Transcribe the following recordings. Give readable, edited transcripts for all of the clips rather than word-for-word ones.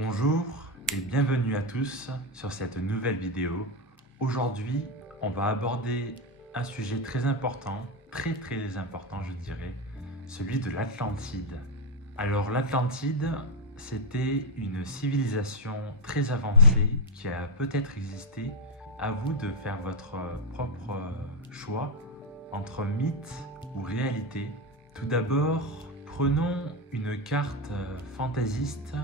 Bonjour et bienvenue à tous sur cette nouvelle vidéo. Aujourd'hui, on va aborder un sujet très important, très important je dirais, celui de l'Atlantide. Alors l'Atlantide, c'était une civilisation très avancée qui a peut-être existé. À vous de faire votre propre choix entre mythe ou réalité. Tout d'abord, prenons une carte fantaisiste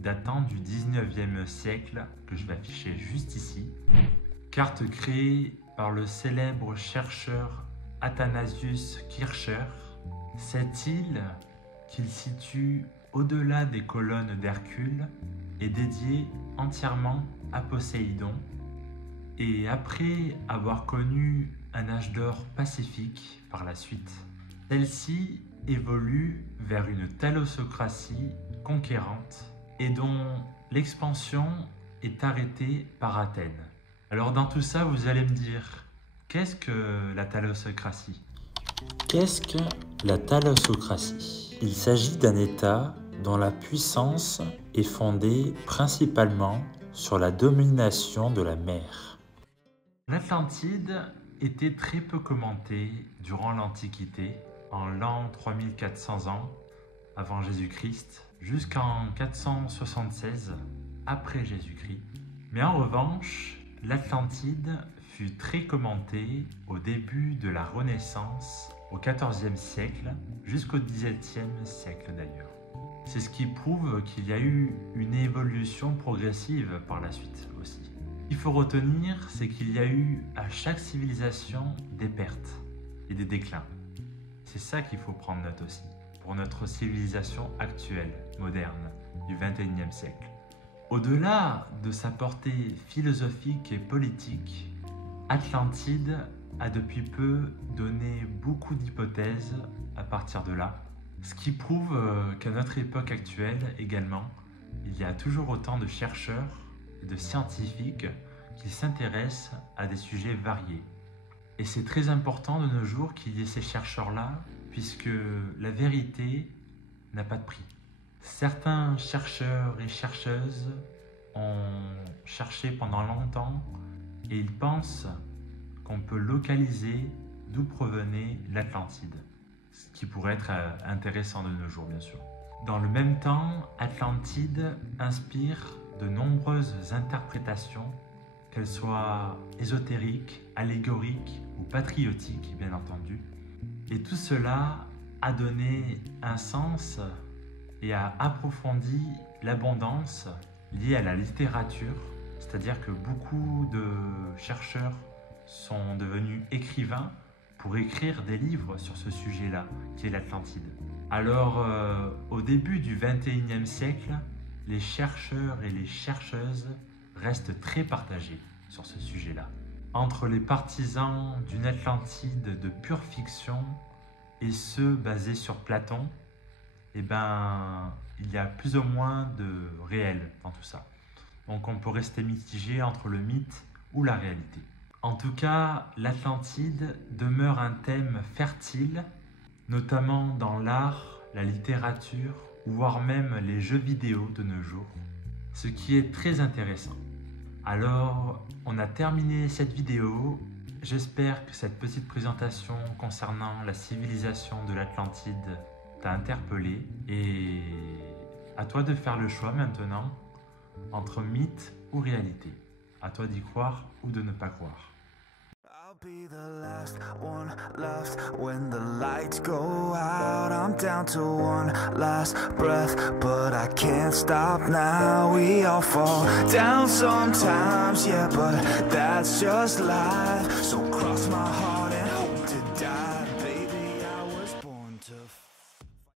datant du 19e siècle que je vais afficher juste ici. Carte créée par le célèbre chercheur Athanasius Kircher. Cette île, qu'il situe au-delà des colonnes d'Hercule, est dédiée entièrement à Poséidon. Et après avoir connu un âge d'or pacifique par la suite, celle-ci évolue vers une thalassocratie conquérante et dont l'expansion est arrêtée par Athènes. Alors dans tout ça, vous allez me dire, qu'est-ce que la thalassocratie ? Qu'est-ce que la thalassocratie ? Il s'agit d'un État dont la puissance est fondée principalement sur la domination de la mer. L'Atlantide était très peu commentée durant l'Antiquité, en l'an 3400 ans avant Jésus-Christ, jusqu'en 476 après Jésus-Christ. Mais en revanche, l'Atlantide fut très commentée au début de la Renaissance, au XIVe siècle, jusqu'au XVIIe siècle d'ailleurs. C'est ce qui prouve qu'il y a eu une évolution progressive par la suite aussi. Ce qu'il faut retenir, c'est qu'il y a eu à chaque civilisation des pertes et des déclins. C'est ça qu'il faut prendre note aussi, pour notre civilisation actuelle, moderne, du XXIe siècle. Au-delà de sa portée philosophique et politique, Atlantide a depuis peu donné beaucoup d'hypothèses à partir de là, ce qui prouve qu'à notre époque actuelle également, il y a toujours autant de chercheurs et de scientifiques qui s'intéressent à des sujets variés. Et c'est très important de nos jours qu'il y ait ces chercheurs-là, puisque la vérité n'a pas de prix. Certains chercheurs et chercheuses ont cherché pendant longtemps et ils pensent qu'on peut localiser d'où provenait l'Atlantide, ce qui pourrait être intéressant de nos jours bien sûr. Dans le même temps, Atlantide inspire de nombreuses interprétations, qu'elles soient ésotériques, allégoriques ou patriotiques bien entendu. Et tout cela a donné un sens et a approfondi l'abondance liée à la littérature, c'est-à-dire que beaucoup de chercheurs sont devenus écrivains pour écrire des livres sur ce sujet-là, qui est l'Atlantide. Alors, au début du XXIe siècle, les chercheurs et les chercheuses restent très partagés sur ce sujet-là. Entre les partisans d'une Atlantide de pure fiction et ceux basés sur Platon, il y a plus ou moins de réel dans tout ça. Donc on peut rester mitigé entre le mythe ou la réalité. En tout cas, l'Atlantide demeure un thème fertile, notamment dans l'art, la littérature, ou voire même les jeux vidéo de nos jours, ce qui est très intéressant. Alors, on a terminé cette vidéo. J'espère que cette petite présentation concernant la civilisation de l'Atlantide t'a interpellé. Et à toi de faire le choix maintenant entre mythe ou réalité. À toi d'y croire ou de ne pas croire. I'll be the last one left when the lights go out. I'm down to one last breath, but I can't stop now. We all fall down sometimes, yeah, but that's just life. So cross my heart.